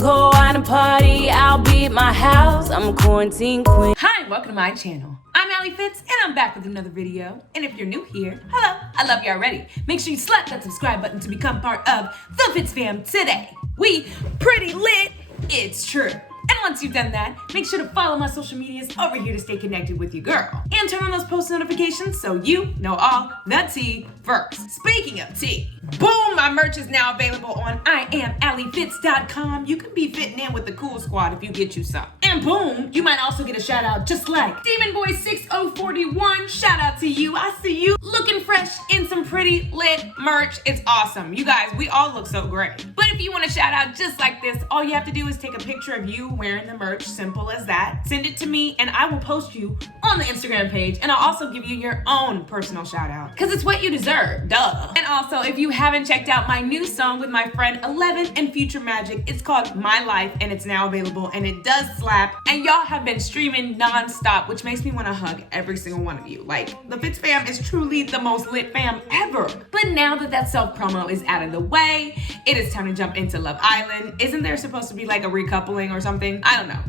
go out and party, I'll be at my house. I'm a quarantine queen. Hi, welcome to my channel. I'm Allie Fitz, and I'm back with another video. And if you're new here, hello, I love you already. Make sure you slap that subscribe button to become part of the FITZFAM today. We pretty lit, it's true. And once you've done that, make sure to follow my social medias over here to stay connected with your girl. And turn on those post notifications so you know all the tea first. Speaking of tea, boom, my merch is now available on IamAllieFitz.com. You can be fitting in with the cool squad if you get you some. And boom, you might also get a shout out just like Demon Boy 6041. Shout out to you. I see you looking fresh in some pretty lit merch. It's awesome. You guys, we all look so great. But if you want a shout out just like this, all you have to do is take a picture of you wearing the merch, simple as that. Send it to me and I will post you on the Instagram page, and I'll also give you your own personal shout out because it's what you deserve, duh. And also, if you haven't checked out my new song with my friend 11 and Future Magic, it's called My Life and it's now available and it does slap, and y'all have been streaming non-stop, which makes me want to hug every single one of you. Like, the FITZFAM is truly the most lit fam ever. But now that self promo is out of the way, it is time to jump into Love Island. Isn't there supposed to be like a recoupling or something? I don't know.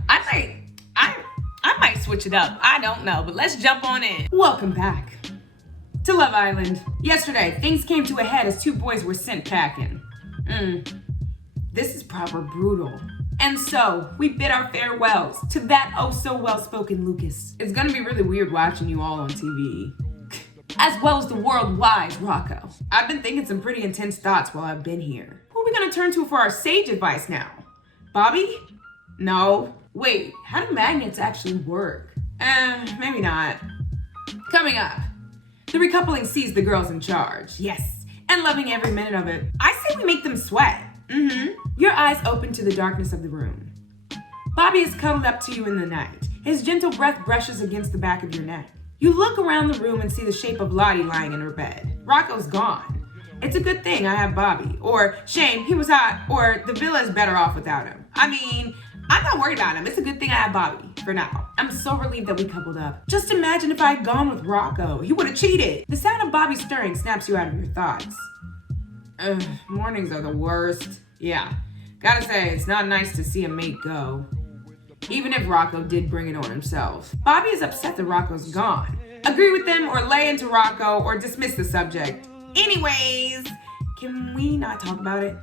I might switch it up. I don't know, but let's jump on in. Welcome back to Love Island. Yesterday, things came to a head as two boys were sent packing. This is proper brutal. And so, we bid our farewells to that oh so well-spoken Lucas. It's gonna be really weird watching you all on TV. As well as the world-wise Rocco. I've been thinking some pretty intense thoughts while I've been here. Who are we gonna turn to for our sage advice now? Bobby? No. Wait, how do magnets actually work? Maybe not. Coming up, the recoupling sees the girls in charge. Yes, and loving every minute of it. I say we make them sweat. Your eyes open to the darkness of the room. Bobby is cuddled up to you in the night. His gentle breath brushes against the back of your neck. You look around the room and see the shape of Lottie lying in her bed. Rocco's gone. It's a good thing I have Bobby. Or, shame, he was hot. Or, the villa is better off without him. I mean, I'm not worried about him. It's a good thing I have Bobby, for now. I'm so relieved that we coupled up. Just imagine if I had gone with Rocco. He would have cheated. The sound of Bobby stirring snaps you out of your thoughts. Mornings are the worst. Yeah, gotta say, it's not nice to see a mate go. Even if Rocco did bring it on himself. Bobby is upset that Rocco's gone. Agree with them or lay into Rocco or dismiss the subject. Anyways, can we not talk about it?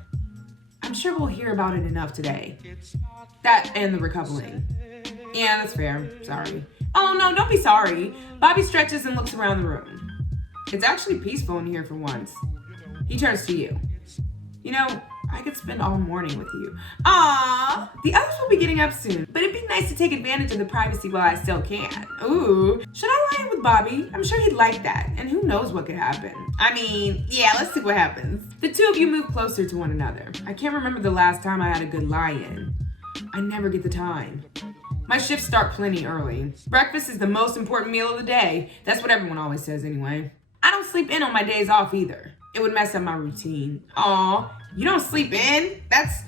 I'm sure we'll hear about it enough today. That and the recoupling. Yeah, that's fair. Sorry. Oh no, don't be sorry. Bobby stretches and looks around the room. It's actually peaceful in here for once. He turns to you. You know, I could spend all morning with you. Aww, the others will be getting up soon, but it'd be nice to take advantage of the privacy while I still can. Ooh, should I lie in with Bobby? I'm sure he'd like that, and who knows what could happen. I mean, yeah, let's see what happens. The two of you move closer to one another. I can't remember the last time I had a good lie-in. I never get the time. My shifts start plenty early. Breakfast is the most important meal of the day. That's what everyone always says anyway. I don't sleep in on my days off either. It would mess up my routine. Aw, you don't sleep in? That's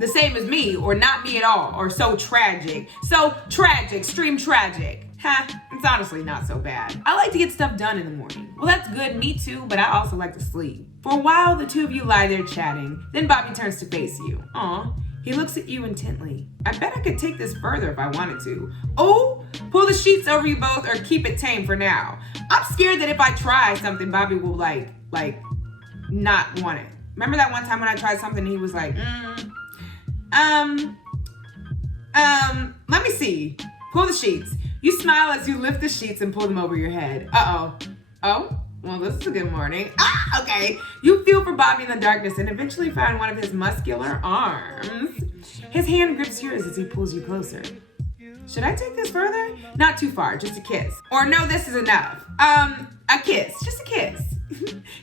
the same as me, or not me at all, or so tragic. So tragic, stream tragic. It's honestly not so bad. I like to get stuff done in the morning. Well, that's good, me too, but I also like to sleep. For a while, the two of you lie there chatting. Then Bobby turns to face you. Aw, he looks at you intently. I bet I could take this further if I wanted to. Oh, pull the sheets over you both or keep it tame for now. I'm scared that if I try something, Bobby will like not want it. Remember that one time when I tried something and he was like, let me see. Pull the sheets. You smile as you lift the sheets and pull them over your head. Uh-oh. Oh, well, this is a good morning. Ah, okay. You feel for Bobby in the darkness and eventually find one of his muscular arms. His hand grips yours as he pulls you closer. Should I take this further? Not too far, just a kiss. Or no, this is enough. A kiss, just a kiss.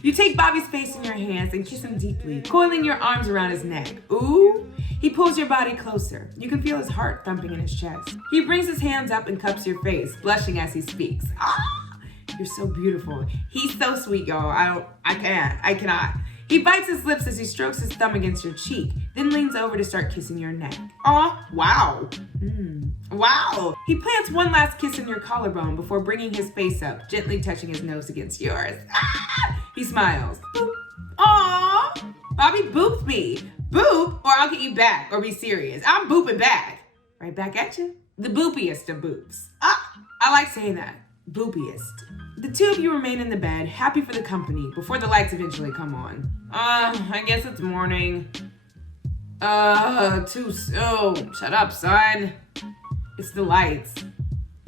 You take Bobby's face in your hands and kiss him deeply, coiling your arms around his neck. Ooh, he pulls your body closer. You can feel his heart thumping in his chest. He brings his hands up and cups your face, blushing as he speaks. Ah, you're so beautiful. He's so sweet, y'all. I cannot. He bites his lips as he strokes his thumb against your cheek, then leans over to start kissing your neck. Aw, wow. Wow. He plants one last kiss in your collarbone before bringing his face up, gently touching his nose against yours. Ah! He smiles. Boop. Aw. Bobby booped me. Boop, or I'll get you back, or be serious. I'm booping back. Right back at you. The boopiest of boops. I like saying that. Boopiest. The two of you remain in the bed, happy for the company, before the lights eventually come on. I guess it's morning. Too soon. Shut up, son. It's the lights.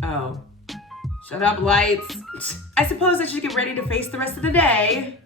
Oh. Shut up, lights. I suppose I should get ready to face the rest of the day.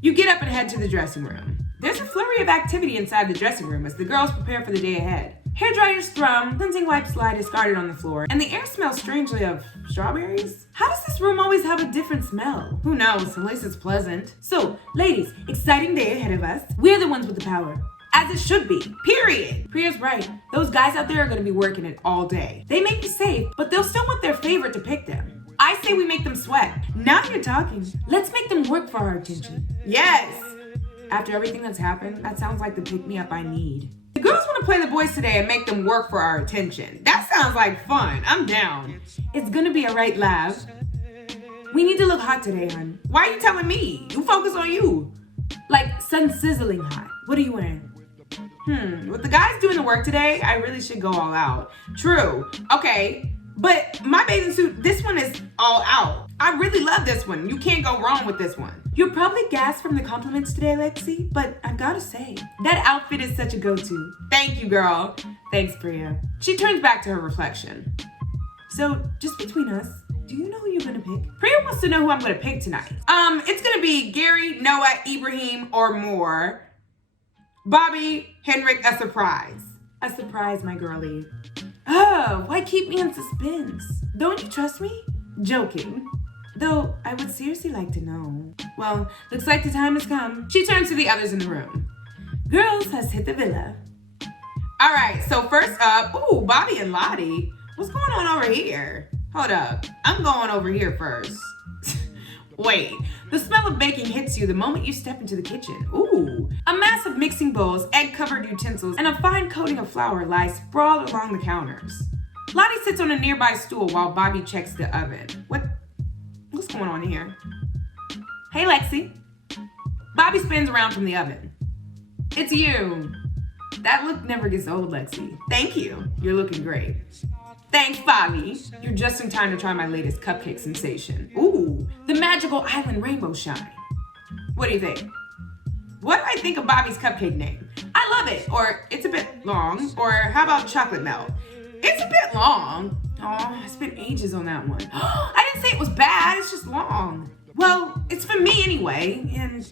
You get up and head to the dressing room. There's a flurry of activity inside the dressing room as the girls prepare for the day ahead. Hair dryers thrum, cleansing wipes lie discarded on the floor, and the air smells strangely of strawberries. How does this room always have a different smell? Who knows, at least it's pleasant. So, ladies, exciting day ahead of us. We're the ones with the power. As it should be, period. Priya's right. Those guys out there are gonna be working it all day. They may be safe, but they'll still want their favorite to pick them. I say we make them sweat. Now you're talking. Let's make them work for our attention. Yes! After everything that's happened, that sounds like the pick-me-up I need. The girls want to play the boys today and make them work for our attention. That sounds like fun. I'm down. It's gonna be a right laugh. We need to look hot today, hon. Why are you telling me? You focus on you. Like sun sizzling hot. What are you wearing? With the guys doing the work today, I really should go all out. True. Okay. But my bathing suit, this one is all out. I really love this one. You can't go wrong with this one. You're probably gassed from the compliments today, Lexi, but I've got to say, that outfit is such a go-to. Thank you, girl. Thanks, Priya. She turns back to her reflection. So, just between us, do you know who you're gonna pick? Priya wants to know who I'm gonna pick tonight. It's gonna be Gary, Noah, Ibrahim, or more. Bobby, Henrik, a surprise. A surprise, my girlie. Oh, why keep me in suspense? Don't you trust me? Joking. Though, I would seriously like to know. Well, looks like the time has come. She turns to the others in the room. Girls has hit the villa. All right, so first up, Bobby and Lottie. What's going on over here? Hold up, I'm going over here first. Wait, the smell of baking hits you the moment you step into the kitchen. Ooh, a mass of mixing bowls, egg-covered utensils, and a fine coating of flour lies sprawled along the counters. Lottie sits on a nearby stool while Bobby checks the oven. What's going on here? Hey, Lexi. Bobby spins around from the oven. It's you. That look never gets old, Lexi. Thank you. You're looking great. Thanks, Bobby. You're just in time to try my latest cupcake sensation. Ooh, the magical island rainbow shine. What do you think? What do I think of Bobby's cupcake name? I love it, or it's a bit long, or how about chocolate melt? It's a bit long. Oh, I spent ages on that one. I didn't say it was bad, it's just long. Well, it's for me anyway, and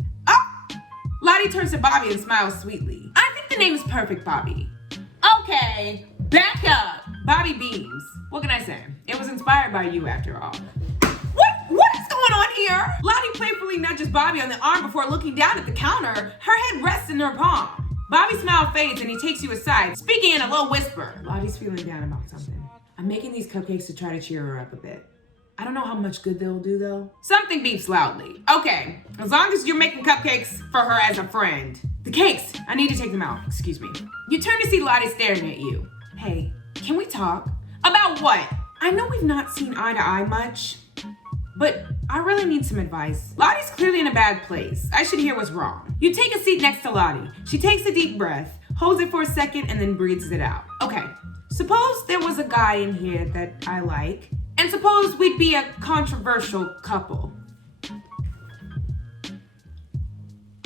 Lottie turns to Bobby and smiles sweetly. I think the name is perfect, Bobby. Okay, back up. Bobby beams. What can I say? It was inspired by you after all. What is going on here? Lottie playfully nudges Bobby on the arm before looking down at the counter. Her head rests in her palm. Bobby's smile fades and he takes you aside, speaking in a low whisper. Lottie's feeling down about something. I'm making these cupcakes to try to cheer her up a bit. I don't know how much good they'll do though. Something beeps loudly. Okay, as long as you're making cupcakes for her as a friend. The cakes, I need to take them out, excuse me. You turn to see Lottie staring at you. Hey, can we talk? About what? I know we've not seen eye to eye much, but I really need some advice. Lottie's clearly in a bad place. I should hear what's wrong. You take a seat next to Lottie. She takes a deep breath, holds it for a second, and then breathes it out. Okay, suppose there was a guy in here that I like, and suppose we'd be a controversial couple.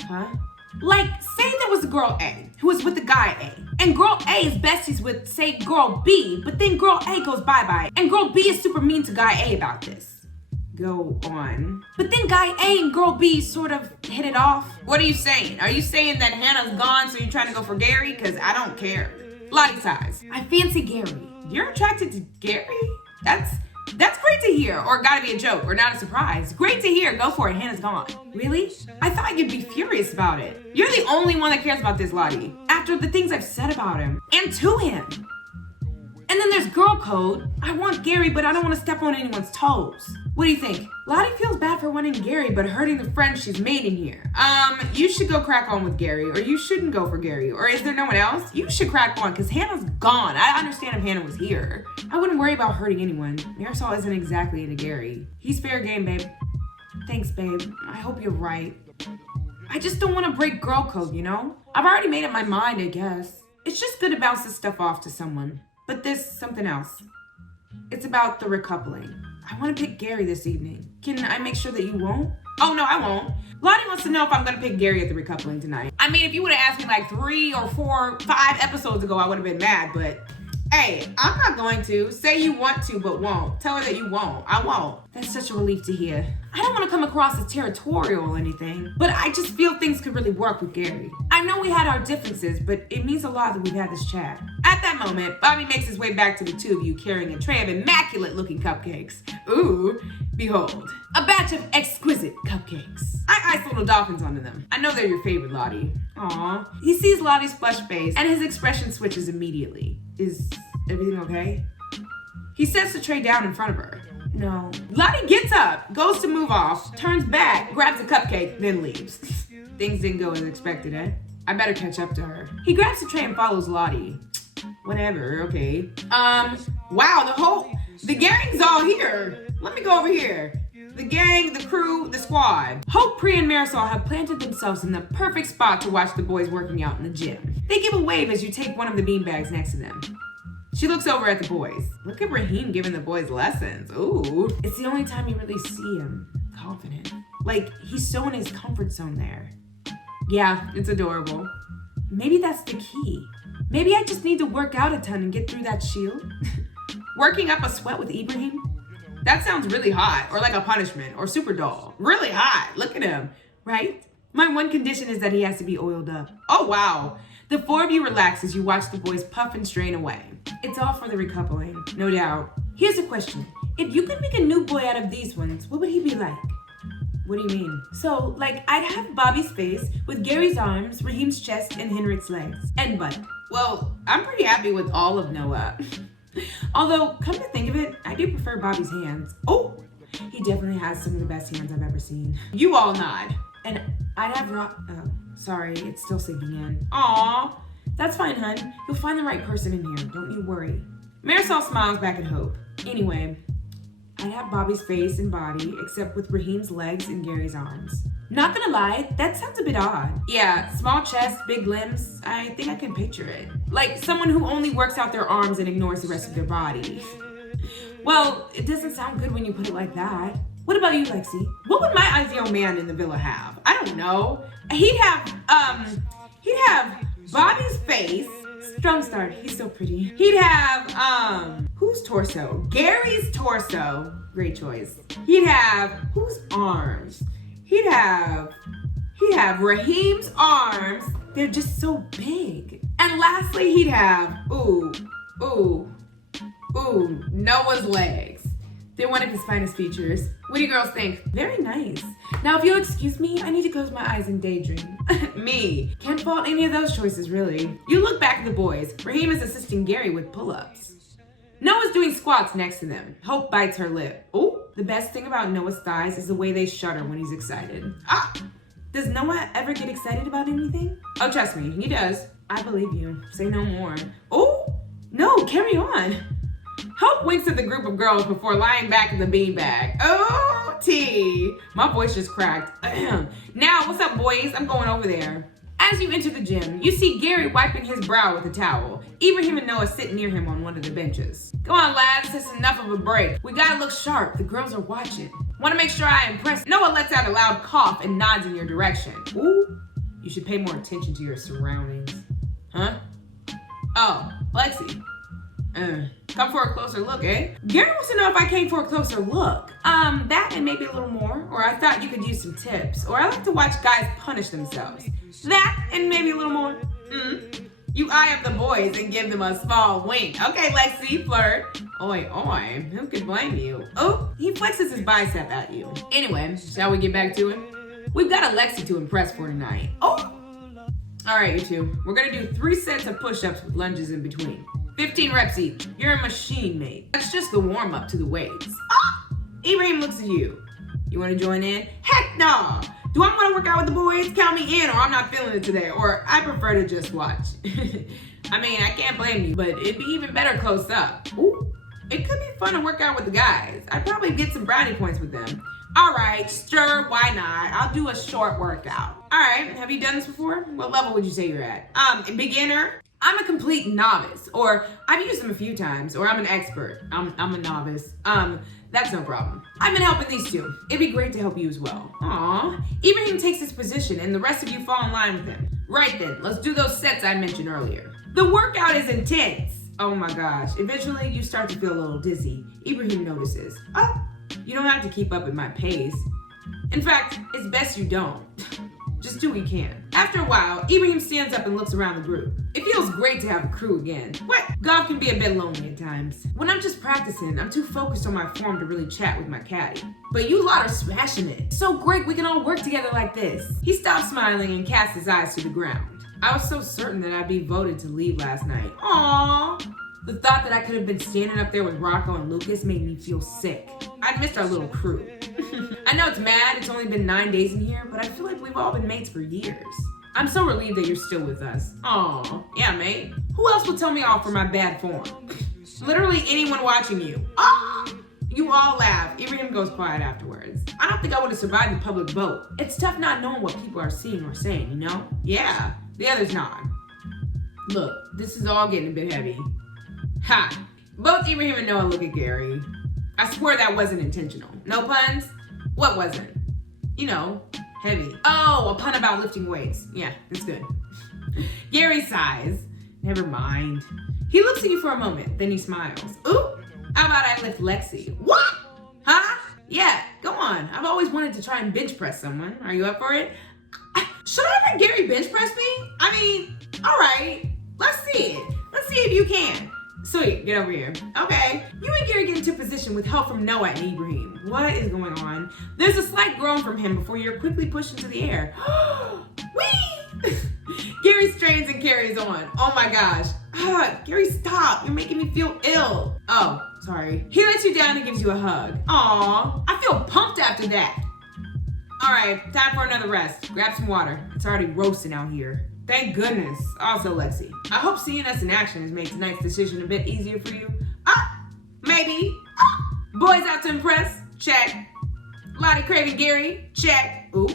Huh? Like, say there was a girl A who was with the guy A, and girl A is besties with, say, girl B, but then girl A goes bye-bye, and girl B is super mean to guy A about this. Go on. But then guy A and girl B sort of hit it off. What are you saying? Are you saying that Hannah's gone so you're trying to go for Gary? Because I don't care. Lottie sighs. I fancy Gary. You're attracted to Gary? That's great to hear, or gotta be a joke, or not a surprise. Great to hear, go for it, Hannah's gone. Really? I thought you'd be furious about it. You're the only one that cares about this, Lottie. After the things I've said about him, and to him. And then there's girl code. I want Gary, but I don't want to step on anyone's toes. What do you think? Lottie feels bad for wanting Gary, but hurting the friends she's made in here. You should go crack on with Gary, or you shouldn't go for Gary, or is there no one else? You should crack on, because Hannah's gone. I understand if Hannah was here. I wouldn't worry about hurting anyone. Marisol isn't exactly into Gary. He's fair game, babe. Thanks, babe. I hope you're right. I just don't want to break girl code, you know? I've already made up my mind, I guess. It's just good to bounce this stuff off to someone. But there's something else. It's about the recoupling. I want to pick Gary this evening. Can I make sure that you won't? Oh, no, I won't. Lottie wants to know if I'm going to pick Gary at the recoupling tonight. I mean, if you would have asked me like 3 or 4, 5 episodes ago, I would have been mad, but hey, I'm not going to. Say you want to, but won't. Tell her that you won't. I won't. That's such a relief to hear. I don't want to come across as territorial or anything, but I just feel things could really work with Gary. I know we had our differences, but it means a lot that we've had this chat. At that moment, Bobby makes his way back to the two of you carrying a tray of immaculate-looking cupcakes. Ooh, behold, a batch of exquisite cupcakes. I ice little dolphins onto them. I know they're your favorite, Lottie. Aw. He sees Lottie's flushed face, and his expression switches immediately. Is everything okay? He sets the tray down in front of her. No. Lottie gets up, goes to move off, turns back, grabs a cupcake, then leaves. Things didn't go as expected, eh? I better catch up to her. He grabs the tray and follows Lottie. Whatever, okay. Wow, the gang's all here. Let me go over here. The gang, the crew, the squad. Hope, Pre, and Marisol have planted themselves in the perfect spot to watch the boys working out in the gym. They give a wave as you take one of the beanbags next to them. She looks over at the boys. Look at Raheem giving the boys lessons. Ooh. It's the only time you really see him confident. Like, he's so in his comfort zone there. Yeah, it's adorable. Maybe that's the key. Maybe I just need to work out a ton and get through that shield. Working up a sweat with Ibrahim? That sounds really hot, or like a punishment, or super dull. Really hot, look at him, right? My one condition is that he has to be oiled up. Oh, wow. The 4 of you relax as you watch the boys puff and strain away. It's all for the recoupling, no doubt. Here's a question. If you could make a new boy out of these ones, what would he be like? What do you mean? So, like, I'd have Bobby's face with Gary's arms, Raheem's chest, and Henrik's legs, and butt. Well, I'm pretty happy with all of Noah. Although, come to think of it, I do prefer Bobby's hands. Oh, he definitely has some of the best hands I've ever seen. You all nod. And I'd have sorry, it's still sinking in. Aw, that's fine, hun. You'll find the right person in here, don't you worry. Marisol smiles back at Hope. Anyway, I'd have Bobby's face and body, except with Raheem's legs and Gary's arms. Not gonna lie, that sounds a bit odd. Yeah, small chest, big limbs, I think I can picture it. Like someone who only works out their arms and ignores the rest of their body. Well, it doesn't sound good when you put it like that. What about you, Lexi? What would my ideal man in the villa have? I don't know. He'd have Bobby's face. Strong start, he's so pretty. He'd have, whose torso? Gary's torso. Great choice. He'd have, whose arms? He'd have Raheem's arms. They're just so big. And lastly, he'd have, Noah's legs. They're one of his finest features. What do you girls think? Very nice. Now, if you'll excuse me, I need to close my eyes and daydream. Me. Can't fault any of those choices, really. You look back at the boys. Raheem is assisting Gary with pull-ups. Noah's doing squats next to them. Hope bites her lip. Oh, the best thing about Noah's thighs is the way they shudder when he's excited. Ah! Does Noah ever get excited about anything? Oh, trust me, he does. I believe you. Say no more. Oh, no, carry on. Hope winks at the group of girls before lying back in the beanbag. Oh, T. My voice just cracked. Now, what's up, boys? I'm going over there. As you enter the gym, you see Gary wiping his brow with a towel. Ibrahim and Noah sit near him on one of the benches. Come on, lads, this is enough of a break. We gotta look sharp. The girls are watching. Want to make sure I impress. Noah lets out a loud cough and nods in your direction. Ooh, you should pay more attention to your surroundings. Huh? Oh, Lexi. Come for a closer look, eh? Gary wants to know if I came for a closer look. That and maybe a little more. Or I thought you could use some tips. Or I like to watch guys punish themselves. That and maybe a little more. You eye up the boys and give them a small wink. Okay, Lexi, flirt. Oi, oi, who could blame you? Oh, he flexes his bicep at you. Anyway, shall we get back to it? We've got a Lexi to impress for tonight. Oh! All right, you two. We're gonna do 3 sets of push-ups with lunges in between. 15 reps each. You're a machine, mate. That's just the warm-up to the weights. Ah! Ibrahim looks at you. You want to join in? Heck no! Do I want to work out with the boys? Count me in, or I'm not feeling it today. Or I prefer to just watch. I mean, I can't blame you, but it'd be even better close up. Ooh, it could be fun to work out with the guys. I'd probably get some brownie points with them. All right, sure, why not? I'll do a short workout. All right, have you done this before? What level would you say you're at? Beginner? I'm a complete novice, or I've used them a few times, or I'm an expert. I'm a novice. That's no problem. I've been helping these two. It'd be great to help you as well. Aw, Ibrahim takes his position and the rest of you fall in line with him. Right then, let's do those sets I mentioned earlier. The workout is intense. Oh my gosh, eventually you start to feel a little dizzy. Ibrahim notices. Oh, you don't have to keep up at my pace. In fact, it's best you don't. Just do what you can. After a while, Ibrahim stands up and looks around the group. It feels great to have a crew again. What? Golf can be a bit lonely at times. When I'm just practicing, I'm too focused on my form to really chat with my caddy. But you lot are smashing it. So great we can all work together like this. He stops smiling and casts his eyes to the ground. I was so certain that I'd be voted to leave last night. Aww. The thought that I could have been standing up there with Rocco and Lucas made me feel sick. I'd missed our little crew. I know it's mad, it's only been 9 days in here, but I feel like we've all been mates for years. I'm so relieved that you're still with us. Aw, yeah, mate. Who else will tell me off for my bad form? Literally anyone watching you. Ah! You all laugh. Ibrahim goes quiet afterwards. I don't think I would have survived the public vote. It's tough not knowing what people are seeing or saying, you know? Yeah, the others nod. Look, this is all getting a bit heavy. Ha! Both Ibrahim and Noah look at Gary. I swear that wasn't intentional. No puns? What wasn't? You know, heavy. Oh, a pun about lifting weights. Yeah, that's good. Gary sighs. Never mind. He looks at you for a moment, then he smiles. Ooh, how about I lift Lexi? What? Huh? Yeah, go on. I've always wanted to try and bench press someone. Are you up for it? Should I let Gary bench press me? I mean, all right. Let's see it. Let's see if you can. Sweet, get over here. Okay, you and Gary get into position with help from Noah and Ibrahim. What is going on? There's a slight groan from him before you're quickly pushed into the air. Whee! Gary strains and carries on. Oh my gosh. Gary, stop. You're making me feel ill. Oh, sorry. He lets you down and gives you a hug. Aw, I feel pumped after that. All right, time for another rest. Grab some water. It's already roasting out here. Thank goodness. Also, Lexi, I hope seeing us in action has made tonight's decision a bit easier for you. Maybe. Boys out to impress? Check. Lottie craving Gary? Check. Ooh.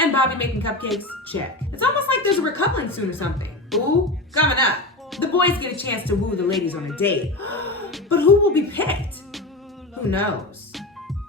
And Bobby making cupcakes? Check. It's almost like there's a recoupling soon or something. Ooh, coming up. The boys get a chance to woo the ladies on a date. But who will be picked? Who knows?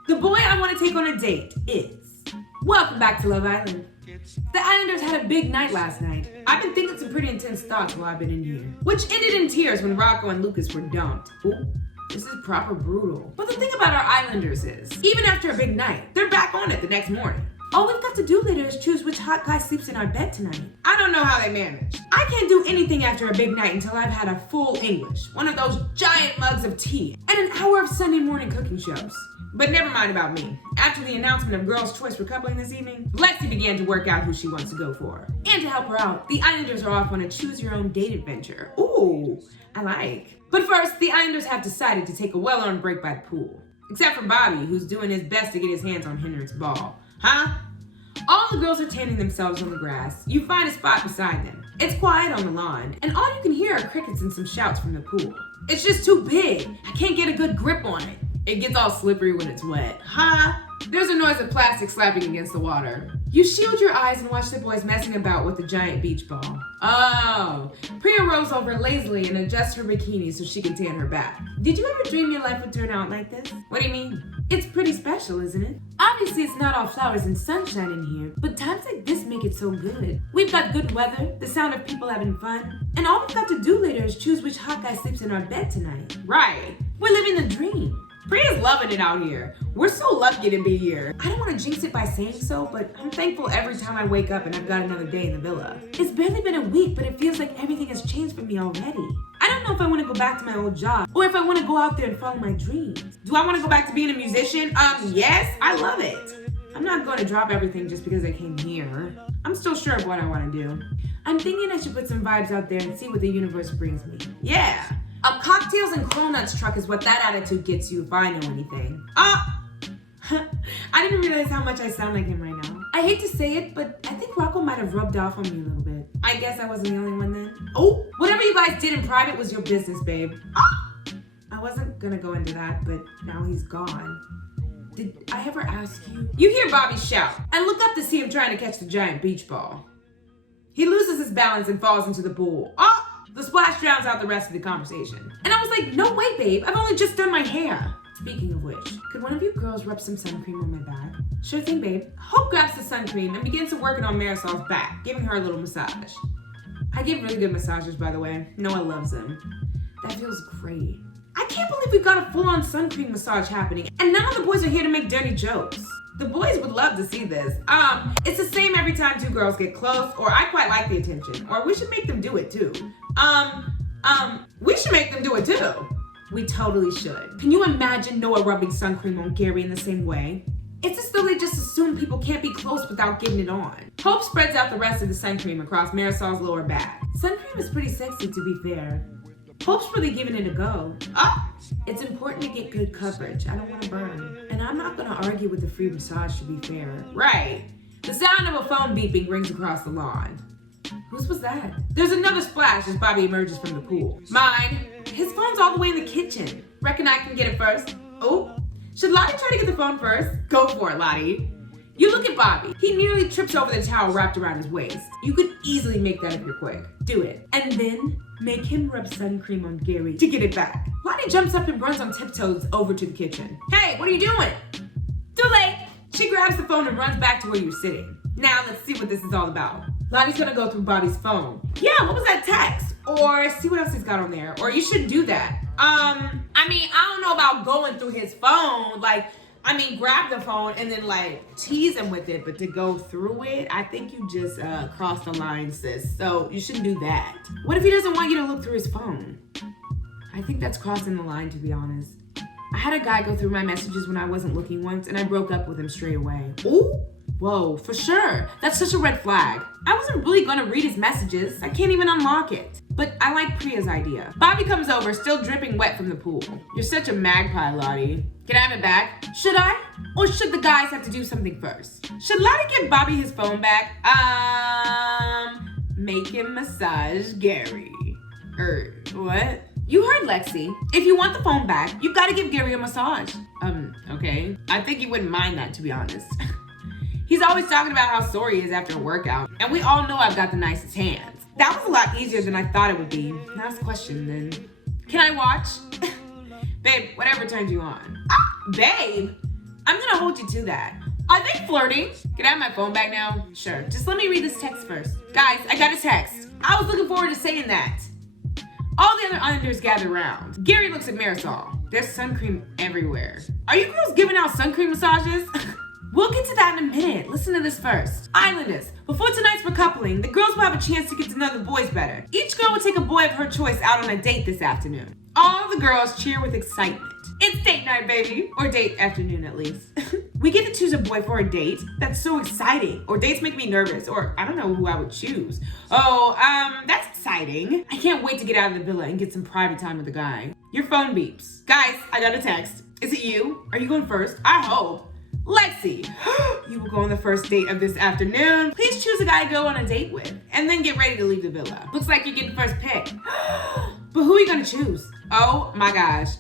The boy I want to take on a date is... Welcome back to Love Island. The Islanders had a big night last night. I've been thinking some pretty intense thoughts while I've been in here, which ended in tears when Rocco and Lucas were dumped. Ooh, this is proper brutal. But the thing about our Islanders is, even after a big night, they're back on it the next morning. All we've got to do later is choose which hot guy sleeps in our bed tonight. I don't know how they manage. I can't do anything after a big night until I've had a full English, one of those giant mugs of tea, and an hour of Sunday morning cooking shows. But never mind about me. After the announcement of Girls' Choice Recoupling this evening, Lexi began to work out who she wants to go for. And to help her out, the Islanders are off on a choose-your-own-date adventure. Ooh, I like. But first, the Islanders have decided to take a well-earned break by the pool. Except for Bobby, who's doing his best to get his hands on Henrik's ball. Huh? All the girls are tanning themselves on the grass. You find a spot beside them. It's quiet on the lawn, and all you can hear are crickets and some shouts from the pool. It's just too big. I can't get a good grip on it. It gets all slippery when it's wet. Huh? There's a noise of plastic slapping against the water. You shield your eyes and watch the boys messing about with the giant beach ball. Oh, Priya rolls over lazily and adjusts her bikini so she can tan her back. Did you ever dream your life would turn out like this? What do you mean? It's pretty special, isn't it? Obviously, it's not all flowers and sunshine in here, but times like this make it so good. We've got good weather, the sound of people having fun, and all we've got to do later is choose which hot guy sleeps in our bed tonight. Right. We're living the dream. Priya's loving it out here. We're so lucky to be here. I don't want to jinx it by saying so, but I'm thankful every time I wake up and I've got another day in the villa. It's barely been a week, but it feels like everything has changed for me already. I don't know if I want to go back to my old job or if I want to go out there and follow my dreams. Do I want to go back to being a musician? Yes, I love it. I'm not going to drop everything just because I came here. I'm still sure of what I want to do. I'm thinking I should put some vibes out there and see what the universe brings me. Yeah. A cocktails and cronuts truck is what that attitude gets you if I know anything. I didn't realize how much I sound like him right now. I hate to say it, but I think Rocco might have rubbed off on me a little bit. I guess I wasn't the only one then. Oh, whatever you guys did in private was your business, babe. I wasn't gonna go into that, but now he's gone. Did I ever ask you? You hear Bobby shout and look up to see him trying to catch the giant beach ball. He loses his balance and falls into the pool. Oh! The splash drowns out the rest of the conversation. And I was like, no way, babe. I've only just done my hair. Speaking of which, could one of you girls rub some sun cream on my back? Sure thing, babe. Hope grabs the sun cream and begins to work it on Marisol's back, giving her a little massage. I give really good massages, by the way. Noah loves them. That feels great. I can't believe we've got a full-on sun cream massage happening, and none of the boys are here to make dirty jokes. The boys would love to see this. It's the same every time two girls get close, or I quite like the attention, or we should make them do it too. We should make them do it too. We totally should. Can you imagine Noah rubbing sun cream on Gary in the same way? It's as though they just assume people can't be close without getting it on. Hope spreads out the rest of the sun cream across Marisol's lower back. Sun cream is pretty sexy, to be fair. Hope's really giving it a go. It's important to get good coverage. I don't want to burn. And I'm not going to argue with the free massage, to be fair. Right. The sound of a phone beeping rings across the lawn. Whose was that? There's another splash as Bobby emerges from the pool. Mine. His phone's all the way in the kitchen. Reckon I can get it first? Oh. Should Lottie try to get the phone first? Go for it, Lottie. You look at Bobby. He nearly trips over the towel wrapped around his waist. You could easily make that if you're quick. Do it. And then make him rub sun cream on Gary to get it back. Lottie jumps up and runs on tiptoes over to the kitchen. Hey, what are you doing? Too late. She grabs the phone and runs back to where you're sitting. Now let's see what this is all about. Lottie's gonna go through Bobby's phone. Yeah, what was that text? Or see what else he's got on there. Or you shouldn't do that. I don't know about going through his phone. Grab the phone and then tease him with it, but to go through it, I think you just crossed the line, sis. So you shouldn't do that. What if he doesn't want you to look through his phone? I think that's crossing the line, to be honest. I had a guy go through my messages when I wasn't looking once, and I broke up with him straight away. Ooh, whoa, for sure. That's such a red flag. I wasn't really gonna read his messages. I can't even unlock it. But I like Priya's idea. Bobby comes over, still dripping wet from the pool. You're such a magpie, Lottie. Can I have it back? Should I? Or should the guys have to do something first? Should Lottie give Bobby his phone back? Make him massage Gary. What? You heard Lexi. If you want the phone back, you've got to give Gary a massage. Okay. I think he wouldn't mind that, to be honest. He's always talking about how sore he is after a workout. And we all know I've got the nicest hands. That was a lot easier than I thought it would be. Last question then. Can I watch? Babe, whatever turns you on. Babe, I'm gonna hold you to that. Are they flirting? Can I have my phone back now? Sure, just let me read this text first. Guys, I got a text. I was looking forward to saying that. All the other Islanders gather around. Gary looks at Marisol. There's sun cream everywhere. Are you girls giving out sun cream massages? We'll get to that in a minute. Listen to this first. Islanders, before tonight's recoupling, the girls will have a chance to get to know the boys better. Each girl will take a boy of her choice out on a date this afternoon. All the girls cheer with excitement. It's date night, baby. Or date afternoon, at least. We get to choose a boy for a date. That's so exciting. Or dates make me nervous. Or I don't know who I would choose. That's exciting. I can't wait to get out of the villa and get some private time with the guy. Your phone beeps. Guys, I got a text. Is it you? Are you going first? I hope. Lexi, you will go on the first date of this afternoon. Please choose a guy to go on a date with, and then get ready to leave the villa. Looks like you're getting first pick. But who are you gonna choose? Oh my gosh.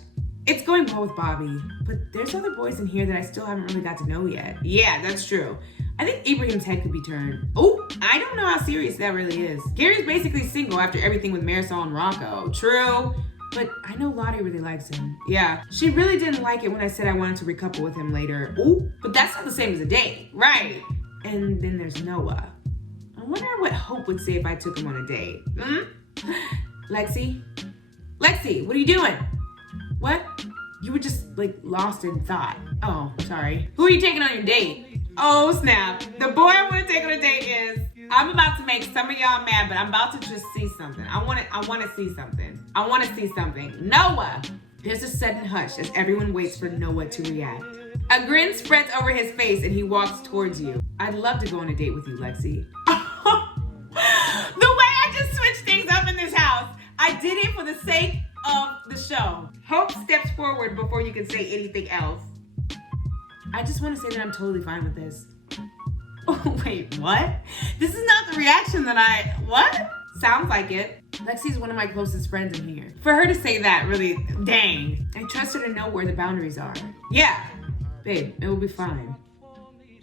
It's going well with Bobby, but there's other boys in here that I still haven't really got to know yet. Yeah, that's true. I think Ibrahim's head could be turned. Oh, I don't know how serious that really is. Gary's basically single after everything with Marisol and Rocco. True. But I know Lottie really likes him. Yeah, she really didn't like it when I said I wanted to recouple with him later. Ooh, but that's not the same as a date. Right. And then there's Noah. I wonder what Hope would say if I took him on a date. Lexi, what are you doing? What? You were just lost in thought. Oh, sorry. Who are you taking on your date? Oh, snap. The boy I want to take on a date is... I'm about to make some of y'all mad, but I'm about to just see something. I want to see something. Noah! There's a sudden hush as everyone waits for Noah to react. A grin spreads over his face and he walks towards you. I'd love to go on a date with you, Lexi. The way I just switched things up in this house. I did it for the sake of the show. Hope steps forward before you can say anything else. I just want to say that I'm totally fine with this. Oh, wait, what? This is not the reaction that what? Sounds like it. Lexi's one of my closest friends in here. For her to say that, really, dang. I trust her to know where the boundaries are. Yeah, Babe, it will be fine.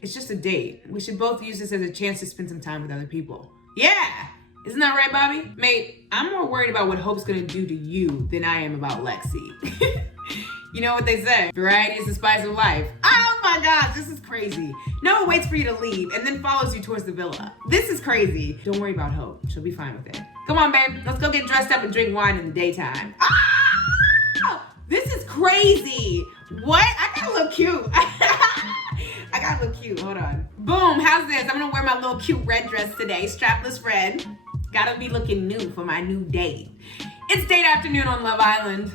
It's just a date. We should both use this as a chance to spend some time with other people. Yeah! Isn't that right, Bobby? Mate, I'm more worried about what Hope's gonna do to you than I am about Lexi. You know what they say, variety is the spice of life. Oh my gosh, this is crazy. Noah waits for you to leave and then follows you towards the villa. This is crazy. Don't worry about Hope, she'll be fine with it. Come on, babe, let's go get dressed up and drink wine in the daytime. Ah! This is crazy. What? I gotta look cute. I gotta look cute, hold on. Boom, how's this? I'm gonna wear my little cute red dress today, strapless red. Gotta be looking new for my new date. It's date afternoon on Love Island.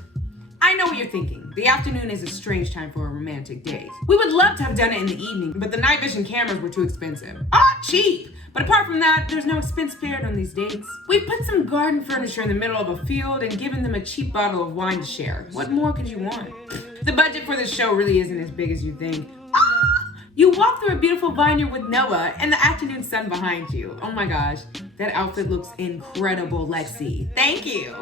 I know what you're thinking. The afternoon is a strange time for a romantic date. We would love to have done it in the evening, but the night vision cameras were too expensive. Cheap! But apart from that, there's no expense spared on these dates. We put some garden furniture in the middle of a field and given them a cheap bottle of wine to share. What more could you want? The budget for this show really isn't as big as you think. You walk through a beautiful vineyard with Noah and the afternoon sun behind you. Oh my gosh, that outfit looks incredible, Lexi. Thank you.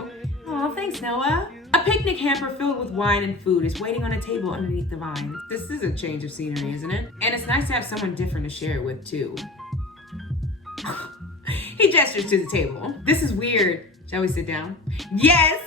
Oh, thanks, Noah. A picnic hamper filled with wine and food is waiting on a table underneath the vines. This is a change of scenery, isn't it? And it's nice to have someone different to share it with, too. He gestures to the table. This is weird. Shall we sit down? Yes!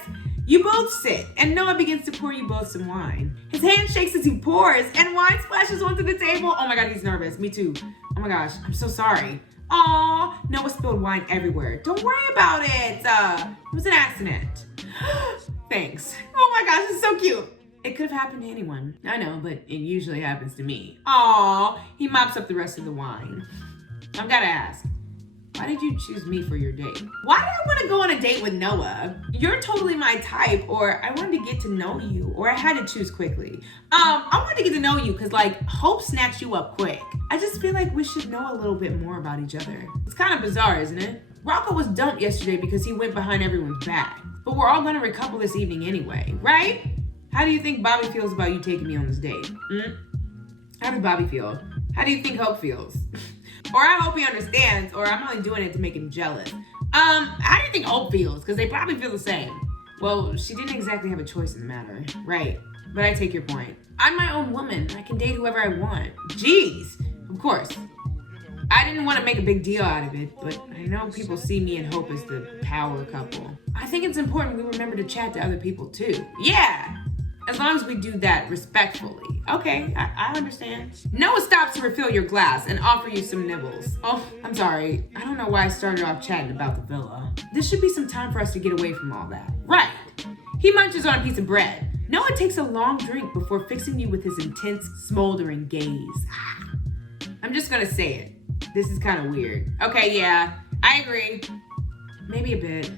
You both sit, and Noah begins to pour you both some wine. His hand shakes as he pours, and wine splashes onto the table. Oh my God, he's nervous. Me too. Oh my gosh, I'm so sorry. Aw, Noah spilled wine everywhere. Don't worry about it. It was an accident. Thanks. Oh my gosh, it's so cute. It could have happened to anyone. I know, but it usually happens to me. Aw, he mops up the rest of the wine. I've got to ask, why did you choose me for your date? Why did I want to go on a date with Noah? You're totally my type, or I wanted to get to know you, or I had to choose quickly. I wanted to get to know you because like Hope snatched you up quick. I just feel like we should know a little bit more about each other. It's kind of bizarre, isn't it? Rocco was dumped yesterday because he went behind everyone's back. But we're all gonna recouple this evening anyway, right? How do you think Bobby feels about you taking me on this date? How does Bobby feel? How do you think Hope feels? Or I hope he understands, or I'm only doing it to make him jealous. How do you think Hope feels? Because they probably feel the same. Well, she didn't exactly have a choice in the matter. Right, but I take your point. I'm my own woman. I can date whoever I want. Jeez, of course. I didn't want to make a big deal out of it, but I know people see me and Hope as the power couple. I think it's important we remember to chat to other people too. Yeah, as long as we do that respectfully. Okay, I understand. Noah stops to refill your glass and offer you some nibbles. Oh, I'm sorry. I don't know why I started off chatting about the villa. This should be some time for us to get away from all that. Right. He munches on a piece of bread. Noah takes a long drink before fixing you with his intense, smoldering gaze. I'm just gonna say it. This is kind of weird. Okay, yeah, I agree. Maybe a bit.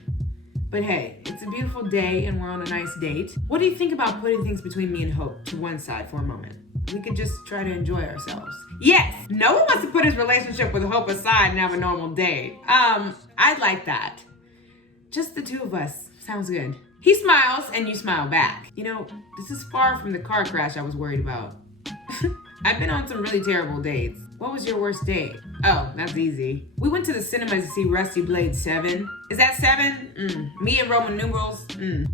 But hey, it's a beautiful day and we're on a nice date. What do you think about putting things between me and Hope to one side for a moment? We could just try to enjoy ourselves. Yes, Noah wants to put his relationship with Hope aside and have a normal date. I'd like that. Just the two of us. Sounds good. He smiles and you smile back. You know, this is far from the car crash I was worried about. I've been on some really terrible dates. What was your worst date? Oh, that's easy. We went to the cinema to see Rusty Blade 7. Is that 7? Me and Roman numerals?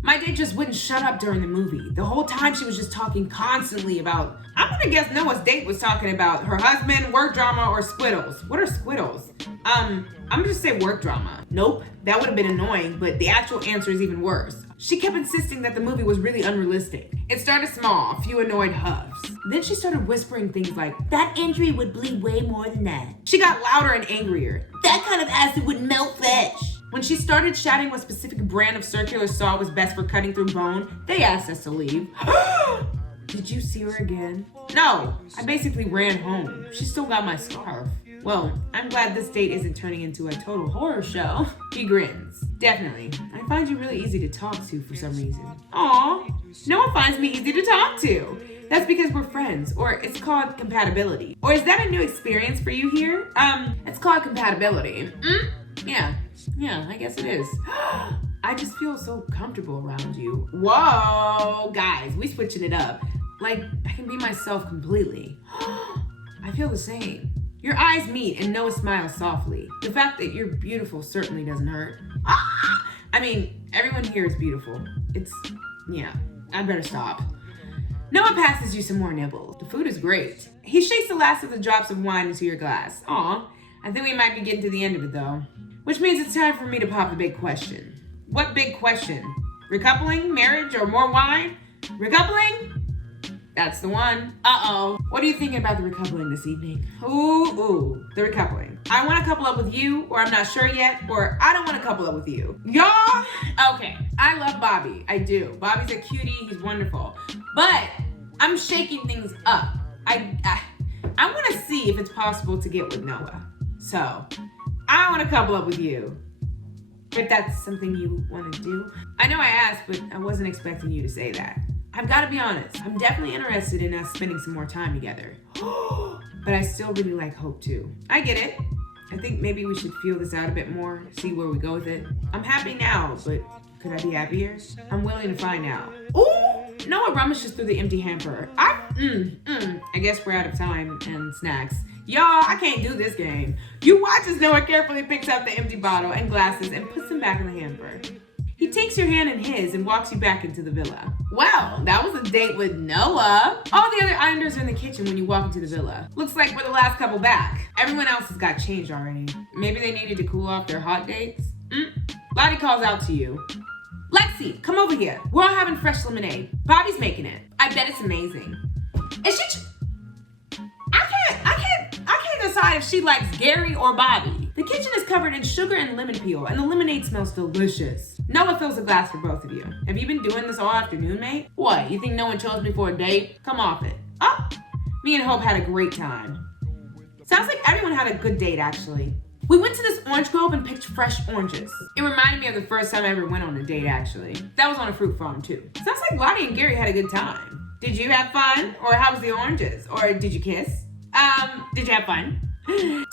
My date just wouldn't shut up during the movie. The whole time she was just talking constantly about, I'm gonna guess Noah's date was talking about her husband, work drama, or squiddles. What are squiddles? I'm gonna just say work drama. Nope, that would have been annoying, but the actual answer is even worse. She kept insisting that the movie was really unrealistic. It started small, a few annoyed huffs. Then she started whispering things like, that injury would bleed way more than that. She got louder and angrier. That kind of acid would melt flesh. When she started shouting what specific brand of circular saw was best for cutting through bone, they asked us to leave. Did you see her again? No, I basically ran home. She still got my scarf. Well, I'm glad this date isn't turning into a total horror show. He grins. Definitely. I find you really easy to talk to for some reason. Aw, Noah finds me easy to talk to. That's because we're friends, or it's called compatibility. Or is that a new experience for you here? It's called compatibility. Yeah, I guess it is. I just feel so comfortable around you. Whoa, guys, we switching it up. Like, I can be myself completely. I feel the same. Your eyes meet and Noah smiles softly. The fact that you're beautiful certainly doesn't hurt. I mean, everyone here is beautiful. Yeah, I better stop. Noah passes you some more nibbles. The food is great. He shakes the last of the drops of wine into your glass. Aw, I think we might be getting to the end of it though. Which means it's time for me to pop the big question. What big question? Recoupling, marriage, or more wine? Recoupling? That's the one. Uh-oh. What are you thinking about the recoupling this evening? Ooh, the recoupling. I want to couple up with you, or I'm not sure yet, or I don't want to couple up with you. Y'all, okay, I love Bobby. I do. Bobby's a cutie, he's wonderful. But I'm shaking things up. I want to see if it's possible to get with Noah. So, I want to couple up with you. If that's something you want to do. I know I asked, but I wasn't expecting you to say that. I've got to be honest, I'm definitely interested in us spending some more time together. But I still really like Hope too. I get it. I think maybe we should feel this out a bit more, see where we go with it. I'm happy now, but could I be happier? I'm willing to find out. Ooh! Noah rummages through the empty hamper. I guess we're out of time and snacks. Y'all, I can't do this game. You watch as Noah carefully picks up the empty bottle and glasses and puts them back in the hamper. He takes your hand in his and walks you back into the villa. Well, that was a date with Noah. All the other Islanders are in the kitchen when you walk into the villa. Looks like we're the last couple back. Everyone else has got changed already. Maybe they needed to cool off their hot dates? Lottie calls out to you. Lexi, come over here. We're all having fresh lemonade. Bobby's making it. I bet it's amazing. And I can't decide if she likes Gary or Bobby. The kitchen is covered in sugar and lemon peel, and the lemonade smells delicious. Noah fills a glass for both of you. Have you been doing this all afternoon, mate? What, you think no one chose me for a date? Come off it. Oh, me and Hope had a great time. Sounds like everyone had a good date, actually. We went to this orange grove and picked fresh oranges. It reminded me of the first time I ever went on a date, actually. That was on a fruit farm, too. Sounds like Lottie and Gary had a good time. Did you have fun? Or how was the oranges? Or did you kiss? Did you have fun?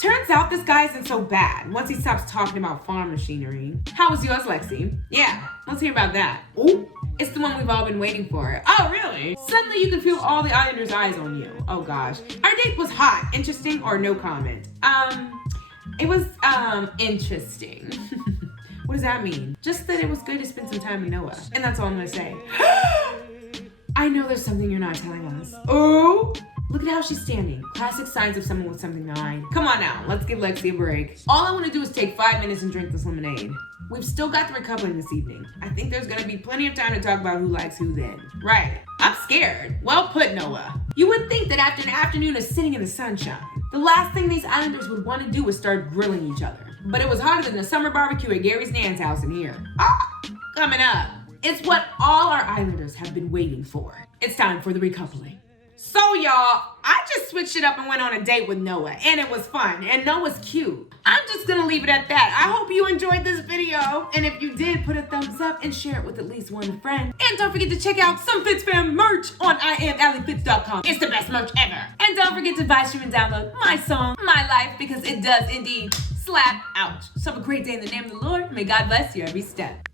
Turns out this guy isn't so bad once he stops talking about farm machinery. How was yours, Lexi? Yeah, let's hear about that. Ooh, it's the one we've all been waiting for. Oh, really? Suddenly you can feel all the Islanders' eyes on you. Oh gosh. Our date was hot, interesting, or no comment? It was, interesting. What does that mean? Just that it was good to spend some time with Noah. And that's all I'm gonna say. I know there's something you're not telling us. Oh! Look at how she's standing. Classic signs of someone with something behind. Come on now, let's give Lexi a break. All I want to do is take 5 minutes and drink this lemonade. We've still got the recoupling this evening. I think there's gonna be plenty of time to talk about who likes who then. Right, I'm scared. Well put, Noah. You would think that after an afternoon of sitting in the sunshine, the last thing these Islanders would want to do was start grilling each other. But it was hotter than a summer barbecue at Gary's Nan's house in here. Coming up. It's what all our Islanders have been waiting for. It's time for the recoupling. So y'all, I just switched it up and went on a date with Noah, and it was fun, and Noah's cute. I'm just gonna leave it at that. I hope you enjoyed this video, and if you did, put a thumbs up and share it with at least one friend. And don't forget to check out some FITZFAM merch on IamAllieFitz.com. It's the best merch ever. And don't forget to buy, stream, and download my song, My Life, because it does indeed slap out. So have a great day in the name of the Lord. May God bless you every step.